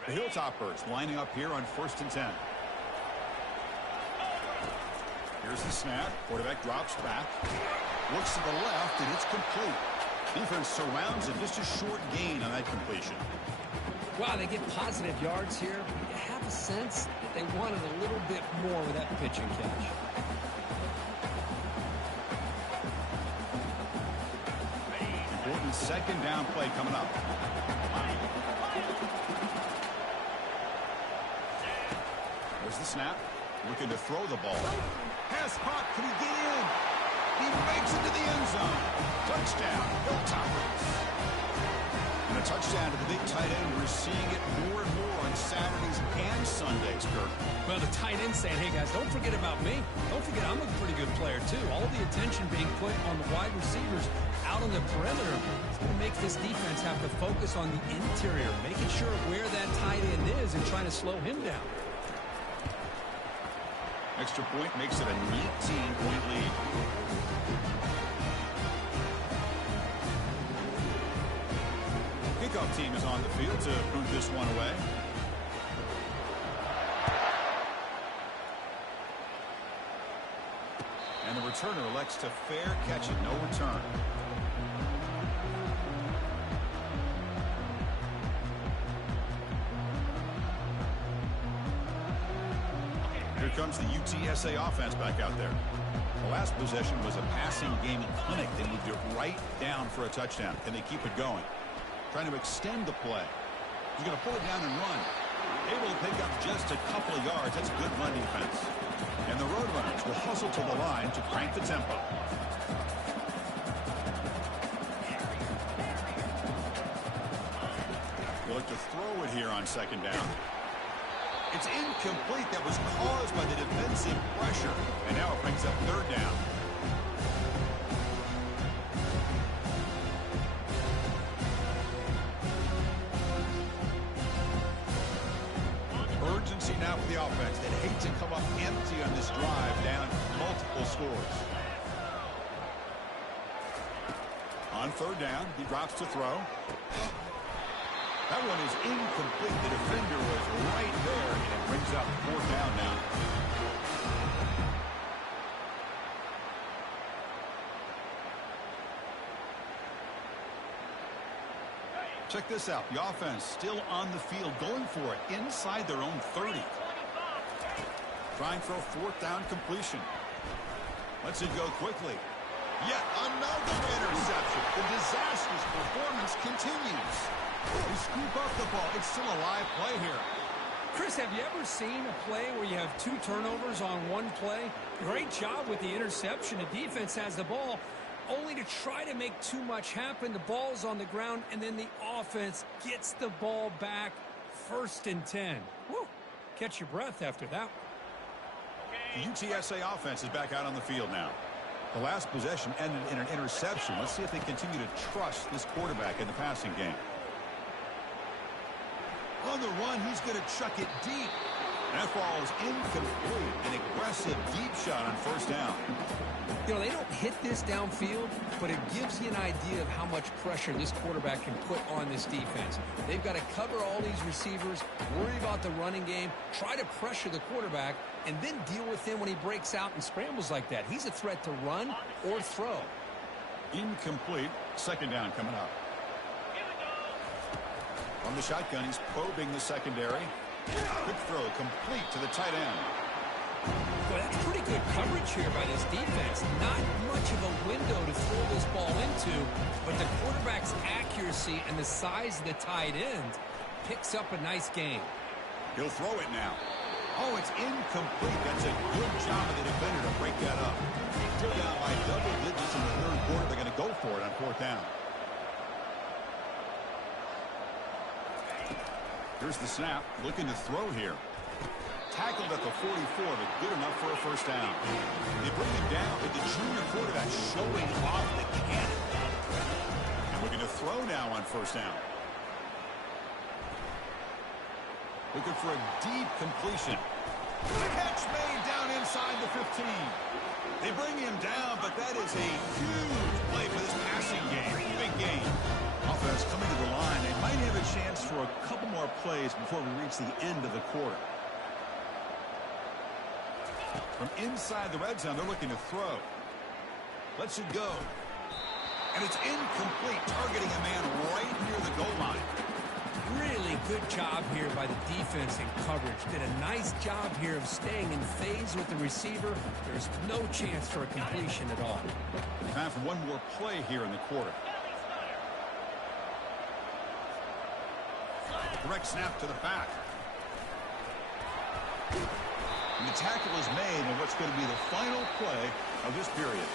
The Hilltoppers lining up here on 1st and 10. Here's the snap. Quarterback drops back. Looks to the left, and it's complete. Defense surrounds it. Just a short gain on that completion. Wow, they get positive yards here. You have a sense that they wanted a little bit more with that pitch and catch. Important second down play coming up. There's the snap. Looking to throw the ball. Pass caught. Can he get in? He makes it to the end zone. Touchdown, Hilltoppers. And a touchdown to the big tight end. We're seeing it more and more on Saturdays and Sundays, Kirk. Well, the tight end saying, hey, guys, don't forget about me. Don't forget I'm a pretty good player, too. All the attention being put on the wide receivers out on the perimeter. It's going to make this defense have to focus on the interior, making sure where that tight end is and trying to slow him down. Extra point makes it a 19-point lead. Kickoff team is on the field to boot this one away. And the returner elects to fair catch it, no return. Here comes the UTSA offense back out there. The last possession was a passing game in clinic. They moved it right down for a touchdown. Can they keep it going? Trying to extend the play. He's going to pull it down and run. Able to pick up just a couple of yards. That's good run defense. And the Roadrunners will hustle to the line to crank the tempo. We'll look to throw it here on second down. It's incomplete. That was caused by the defensive pressure. And now it brings up third down. Urgency now for the offense. They'd hate to come up empty on this drive, down multiple scores. On On third down, he drops to throw. That one is incomplete. The defender was right there, and it brings up fourth down now. Check this out. The offense still on the field, going for it inside their own 30. Trying for a fourth down completion. Lets it go quickly. Yet another interception. The disastrous performance continues. They scoop up the ball. It's still a live play here. Chris, have you ever seen a play where you have 2 turnovers on one play? Great job with the interception. The defense has the ball, only to try to make too much happen. The ball's on the ground, and then the offense gets the ball back. 1st and 10. Woo. Catch your breath after that. The UTSA offense is back out on the field now. The last possession ended in an interception. Let's see if they continue to trust this quarterback in the passing game. On the run, he's going to chuck it deep. That ball is incomplete. An aggressive deep shot on first down. You know, they don't hit this downfield, but it gives you an idea of how much pressure this quarterback can put on this defense. They've got to cover all these receivers, worry about the running game, try to pressure the quarterback, and then deal with him when he breaks out and scrambles like that. He's a threat to run or throw. Incomplete. Second down coming up. From the shotgun, he's probing the secondary. Quick throw complete to the tight end. Well, that's pretty good coverage here by this defense. Not much of a window to throw this ball into, but the quarterback's accuracy and the size of the tight end picks up a nice game. He'll throw it now. Oh, it's incomplete. That's a good job of the defender to break that up. Still down by double digits in the third quarter. They're going to go for it on fourth down. Here's the snap. Looking to throw here. Tackled at the 44, but good enough for a first down. They bring him down, but the junior quarterback showing off the cannon. And we're going to throw now on first down. Looking for a deep completion. Catch made down inside the 15. They bring him down, but that is a huge play for this passing game. Big game. Offense coming to the line. They might have a chance for a couple more plays before we reach the end of the quarter. From inside the red zone, they're looking to throw. Lets it go. And it's incomplete, targeting a man right near the goal line. Really good job here by the defense in coverage. Did a nice job here of staying in phase with the receiver. There's no chance for a completion at all. Time for one more play here in the quarter. Direct snap to the back. And the tackle is made in what's going to be the final play of this period.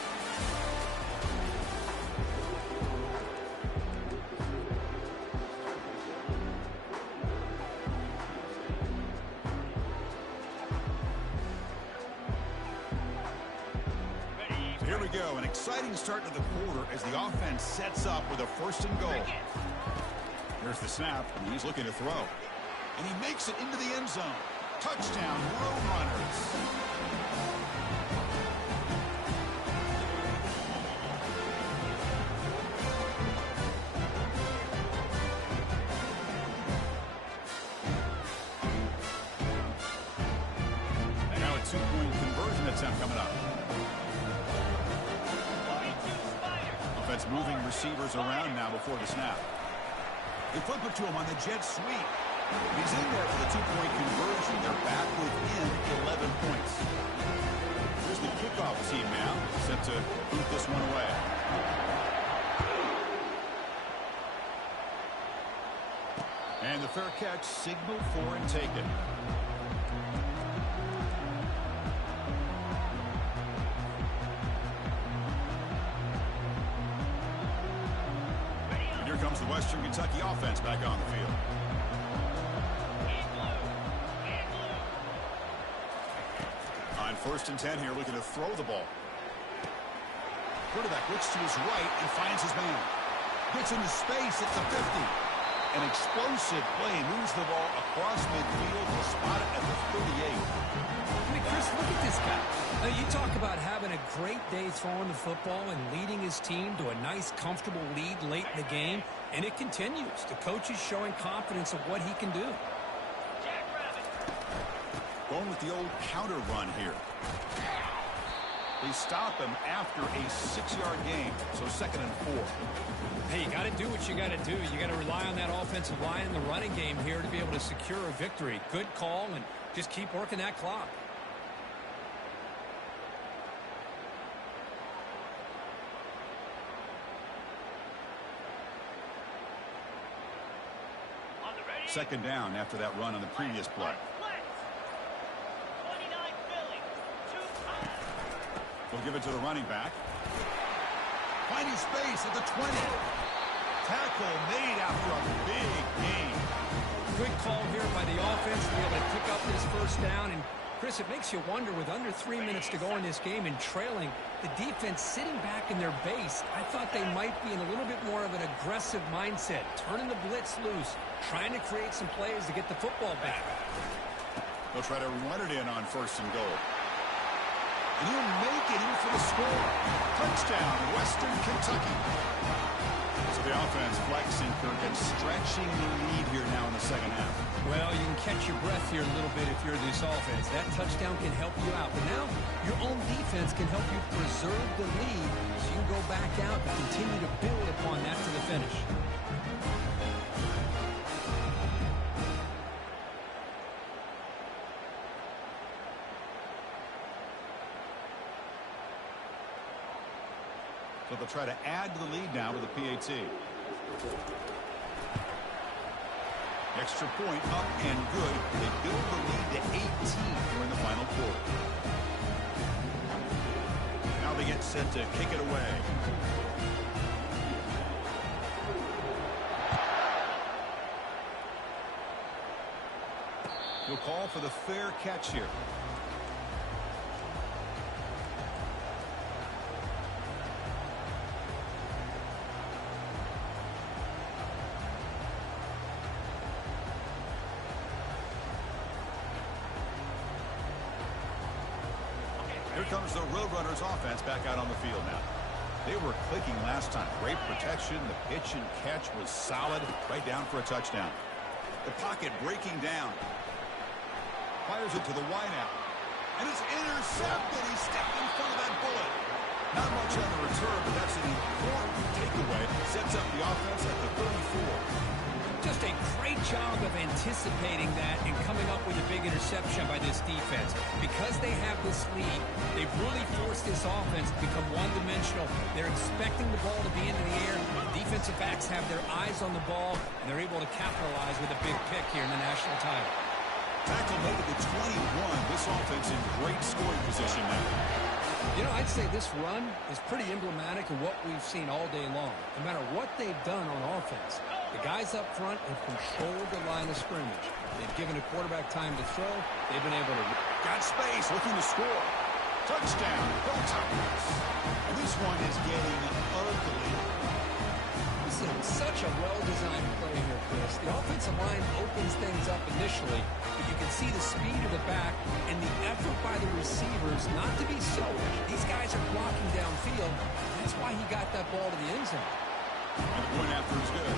So here we go. An exciting start to the quarter as the offense sets up with a 1st and goal. Here's the snap, and he's looking to throw. And he makes it into the end zone. Touchdown, Road Runners. And now a 2-point conversion attempt coming up. Offense moving receivers around now before the snap. They flip it to him on the jet sweep. He's in there for the 2-point conversion. They're back within 11 points. Here's the kickoff team now, set to boot this one away. And the fair catch, signal for and take it. And here comes the Western Kentucky offense back on the field. On 1st and 10 here, looking to throw the ball. Quarterback looks to his right and finds his man. Gets into space at the 50. An explosive play, moves the ball across midfield to spot it at the 38. I mean, Chris, look at this guy. Now, you talk about having a great day throwing the football and leading his team to a nice, comfortable lead late in the game, and it continues. The coach is showing confidence of what he can do. Going with the old counter run here. They stop him after a 6-yard gain, so 2nd and 4. Hey, you got to do what you got to do. You got to rely on that offensive line in the running game here to be able to secure a victory. Good call, and just keep working that clock. Second down after that run on the previous play. We'll give it to the running back. Finding space at the 20. Tackle made after a big gain. Good call here by the offense to be able to pick up this first down. And, Chris, it makes you wonder, with under 3 minutes to go in this game and trailing, the defense sitting back in their base, I thought they might be in a little bit more of an aggressive mindset, turning the blitz loose, trying to create some plays to get the football back. They'll try to run it in on 1st and goal. And he'll make it in for the score. Touchdown, Western Kentucky. So the offense flexing, Kirk, and stretching the lead here now in the second half. Well, you can catch your breath here a little bit if you're this offense. That touchdown can help you out. But now your own defense can help you preserve the lead so you can go back out and continue to build upon that to the finish. So they'll try to add to the lead now with a PAT. Extra point up and good. They build the lead to 18 here in the final quarter. Now they get set to kick it away. He'll call for the fair catch here. Here comes the Roadrunners offense back out on the field now. They were clicking last time. Great protection. The pitch and catch was solid. Right down for a touchdown. The pocket breaking down. Fires it to the wideout. And it's intercepted. He stepped in front of that bullet. Not much on the return, but that's an important takeaway. Sets up the offense at the 34. Just a great job of anticipating that and coming up with a big interception by this defense. Because they have this lead, they've really forced this offense to become one-dimensional. They're expecting the ball to be into the air. The defensive backs have their eyes on the ball, and they're able to capitalize with a big pick here in the national title. Tackle made it to 21. This offense in great scoring position now. You know, I'd say this run is pretty emblematic of what we've seen all day long. No matter what they've done on offense, the guys up front have controlled the line of scrimmage. They've given a quarterback time to throw. They've been able to... Got space, looking to score. Touchdown, Go Tigers. And this one is getting ugly. This is such a well-designed play here, Chris. The offensive line opens things up initially, but you can see the speed of the back and the effort by the receivers not to be selfish. These guys are blocking downfield. That's why he got that ball to the end zone. And the point after is good.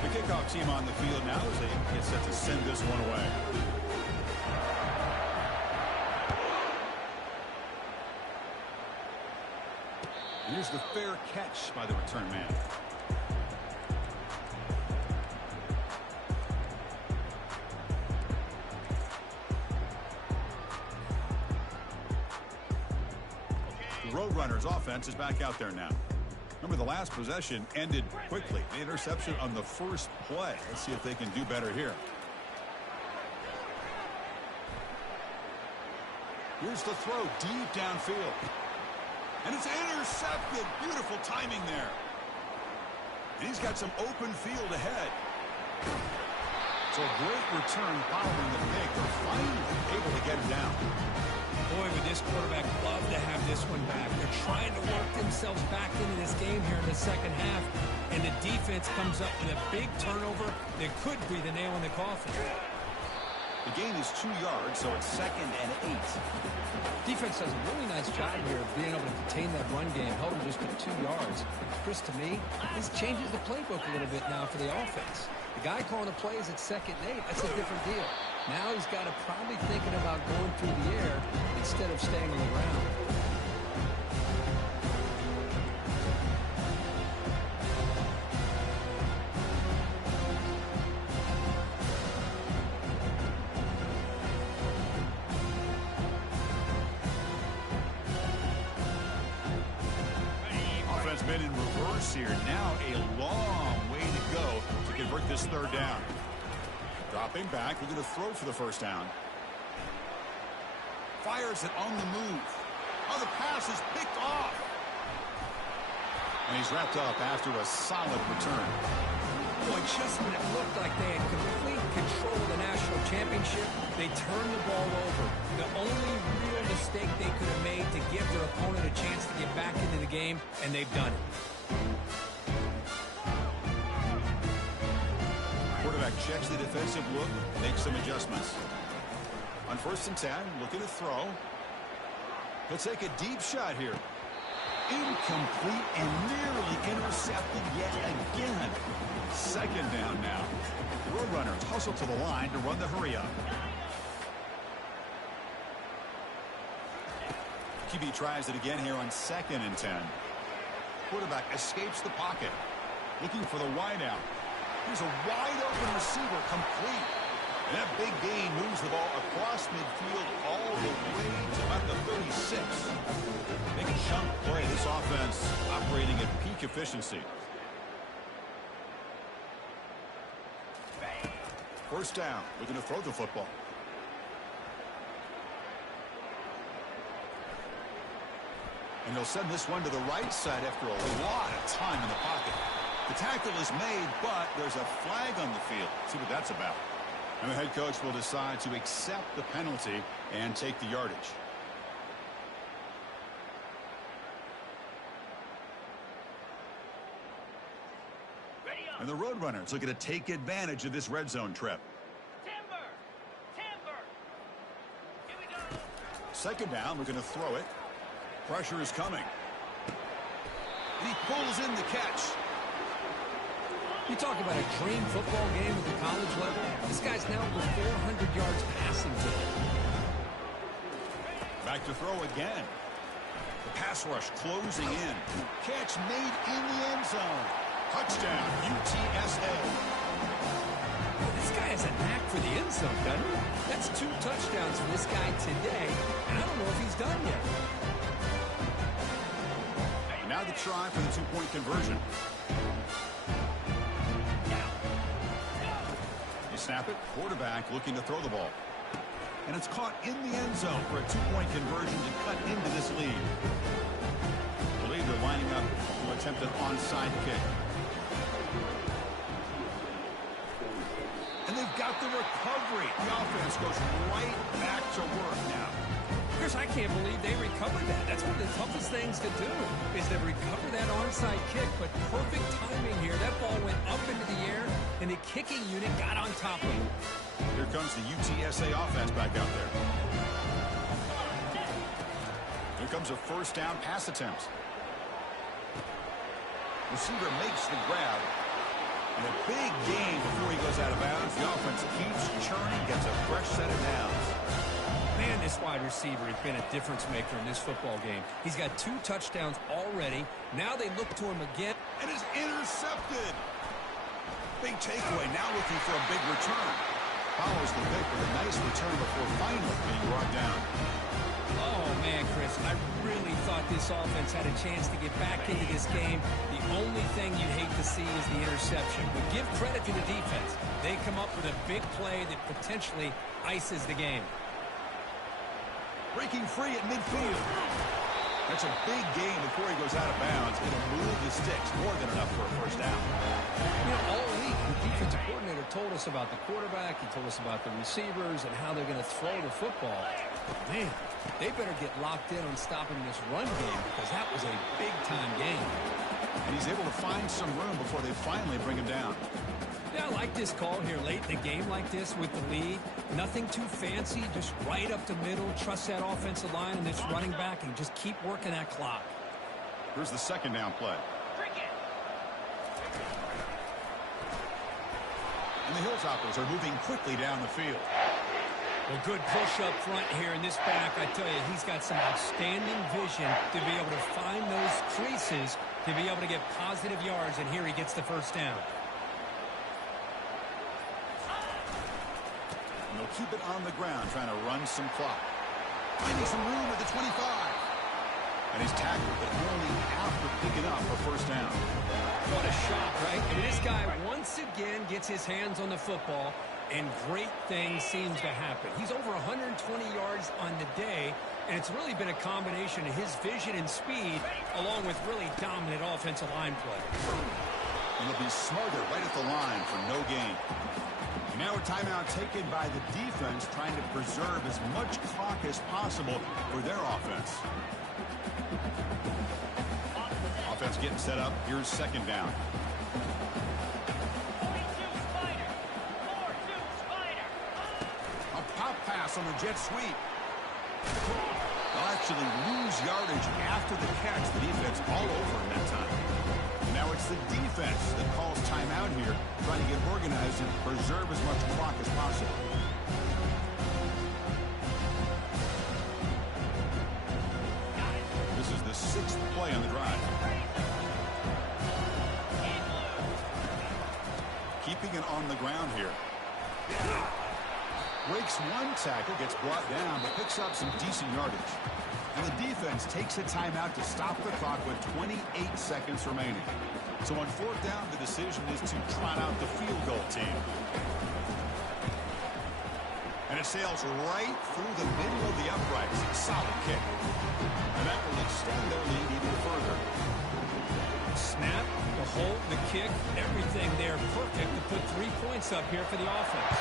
The kickoff team on the field now as they get set to send this one away. And here's the fair catch by the return man. Roadrunners offense is back out there now. Remember, the last possession ended quickly. The interception on the first play. Let's see if they can do better here. Here's the throw deep downfield. And it's intercepted. Beautiful timing there. And he's got some open field ahead. So a great return following the pick. They're finally able to get him down. Boy, would this quarterback love to have this one back. They're trying to work themselves back into this game here in the second half, and the defense comes up with a big turnover that could be the nail in the coffin. The gain is 2 yards, so it's 2nd and 8. Defense does a really nice job here of being able to contain that run game, held them just to 2 yards. Chris, to me, this changes the playbook a little bit now for the offense. The guy calling the plays at 2nd and 8, that's a different deal. Now he's got to probably thinking about going through the air instead of staying on the ground. Offense been in reverse here. Now a long way to go to convert this 3rd down. Dropping back, we're going to throw for the 1st down. Fires it on the move. Oh, the pass is picked off. And he's wrapped up after a solid return. Boy, just when it looked like they had complete control of the national championship, they turned the ball over. The only real mistake they could have made to give their opponent a chance to get back into the game, and they've done it. Quarterback checks the defensive look, makes some adjustments. On 1st and 10, looking to throw. He'll take a deep shot here. Incomplete and nearly intercepted yet again. 2nd down now. The road runners hustle to the line to run the hurry up. QB tries it again here on 2nd and 10. Quarterback escapes the pocket. Looking for the wideout. Here's a wide-open receiver, complete. And that big gain moves the ball across midfield all the way to about the 36. Big chunk play. This offense operating at peak efficiency. 1st down. Looking to throw the football. And they'll send this one to the right side after a lot of time in the pocket. The tackle is made, but there's a flag on the field. See what that's about. And the head coach will decide to accept the penalty and take the yardage. And the Roadrunners looking to take advantage of this red zone trip. Timber! Here we go! 2nd down, looking to throw it. Pressure is coming. And he pulls in the catch. You talk about a dream football game at the college level. This guy's now over 400 yards passing today. Back to throw again. The pass rush closing in. Catch made in the end zone. Touchdown, UTSA. This guy has a knack for the end zone, doesn't he? That's 2 touchdowns for this guy today, and I don't know if he's done yet. And now the try for the 2-point conversion. You snap it, quarterback looking to throw the ball. And it's caught in the end zone for a 2-point conversion to cut into this lead. I believe they're lining up to attempt an onside kick. And they've got the recovery. The offense goes right back to work now. Chris, I can't believe they recovered that. That's one of the toughest things to do, is to recover that onside kick. But perfect timing here. That ball went up into the air, and the kicking unit got on top of it. Here comes the UTSA offense back out there. Here comes a 1st down pass attempt. Receiver makes the grab. And a big gain before he goes out of bounds. The offense keeps churning, gets a fresh set of downs. Man, this wide receiver has been a difference maker in this football game. He's got 2 touchdowns already. Now they look to him again. And is intercepted. Big takeaway, now looking for a big return. Follows the pick with a nice return before finally being brought down. Oh, man, Chris, I really thought this offense had a chance to get back into this game. The only thing you'd hate to see is the interception. But give credit to the defense. They come up with a big play that potentially ices the game. Breaking free at midfield. That's a big gain before he goes out of bounds. It'll move the sticks, more than enough for a 1st down. You know, all week, the defensive coordinator told us about the quarterback. He told us about the receivers and how they're going to throw the football. Man, They better get locked in on stopping this run game because that was a big-time game. And he's able to find some room before they finally bring him down. Yeah, I like this call here late in the game like this with the lead. Nothing too fancy, just right up the middle. Trust that offensive line and this running back and just keep working that clock. Here's the second down play. And the Hilltoppers are moving quickly down the field. Well, good push up front here in this back. I tell you, he's got some outstanding vision to be able to find those creases, to be able to get positive yards, and here he gets the first down. And they'll keep it on the ground, trying to run some clock. Finding some room at the 25. And he's tackled, but only after picking up a first down. What a shot, right? I mean, this guy once again gets his hands on the football, and great things seem to happen. He's over 120 yards on the day, and it's really been a combination of his vision and speed, along with really dominant offensive line play. And he'll be smothered right at the line for no gain. Now a timeout taken by the defense, trying to preserve as much clock as possible for their offense. Offense getting set up. Here's second down. A pop pass on the jet sweep. They'll actually lose yardage after the catch. The defense all over him that time. Now it's the defense that calls timeout here, trying to get organized and preserve as much clock as possible. This is the sixth play on the drive. Keeping it on the ground here. Breaks one tackle, gets brought down, but picks up some decent yardage. And the defense takes a timeout to stop the clock with 28 seconds remaining. So on fourth down, the decision is to trot out the field goal team. And it sails right through the middle of the uprights. Solid kick. And that will extend their lead even further. Snap, the hold, the kick, everything there perfect to put 3 points up here for the offense.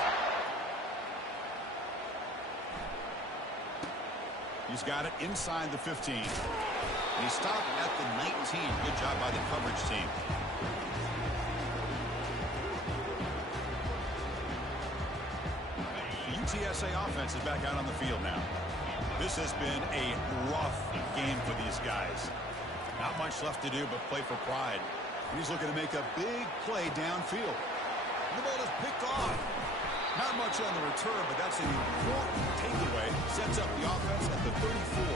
He's got it inside the 15. And he stopped at the 19. Good job by the coverage team. The UTSA offense is back out on the field now. This has been a rough game for these guys. Not much left to do but play for pride. And he's looking to make a big play downfield. The ball is picked off. Not much on the return, but that's an important takeaway. Sets up the offense at the 34.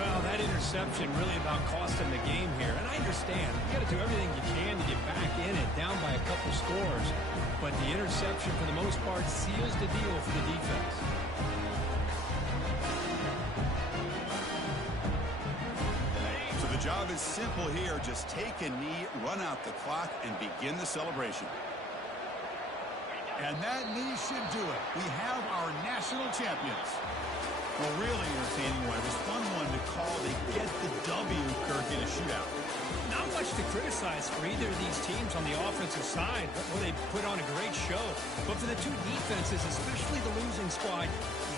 Well, that interception really about cost him the game here. And I understand. You got to do everything you can to get back in it, down by a couple scores. But the interception, for the most part, seals the deal for the defense. So the job is simple here. Just take a knee, run out the clock, and begin the celebration. And that knee should do it. We have our national champions. Well, really entertaining one. It was fun one to call. They get the W, Kirk, in a shootout. Not much to criticize for either of these teams on the offensive side. Well, they put on a great show. But for the two defenses, especially the losing squad, you